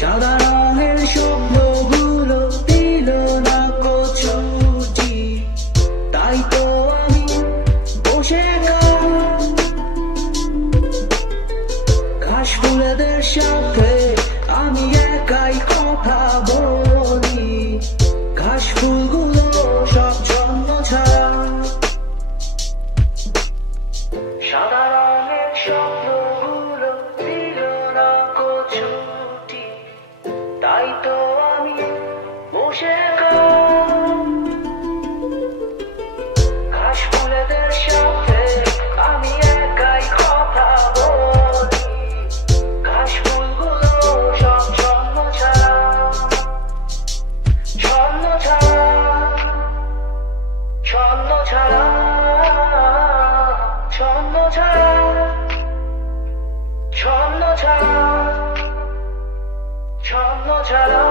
সাদা রঙের স্বপ্নগুলো দিল না ছুটি, তাই তো আমি বসে ঘাস ফুলেদের সাথে আমি একাই কথা বলি। ঘাস ফুলগুলো সব জন্ম ছাড়া, সাদা রঙের স্বপ্নগুলো দিল না ছুটি, তাই তো আমি বসে ঘাস ফুলেদের সাথে আমি একাই কথা বলি। ঘাস ফুলগুলো সব ছন্ন ছাড়া, ছন্ন ছাড়া, ছন্ন ছাড়া, ছন্ন ছাড়া, ছন্ন ছাড়া, ছন্ন ছাড়া।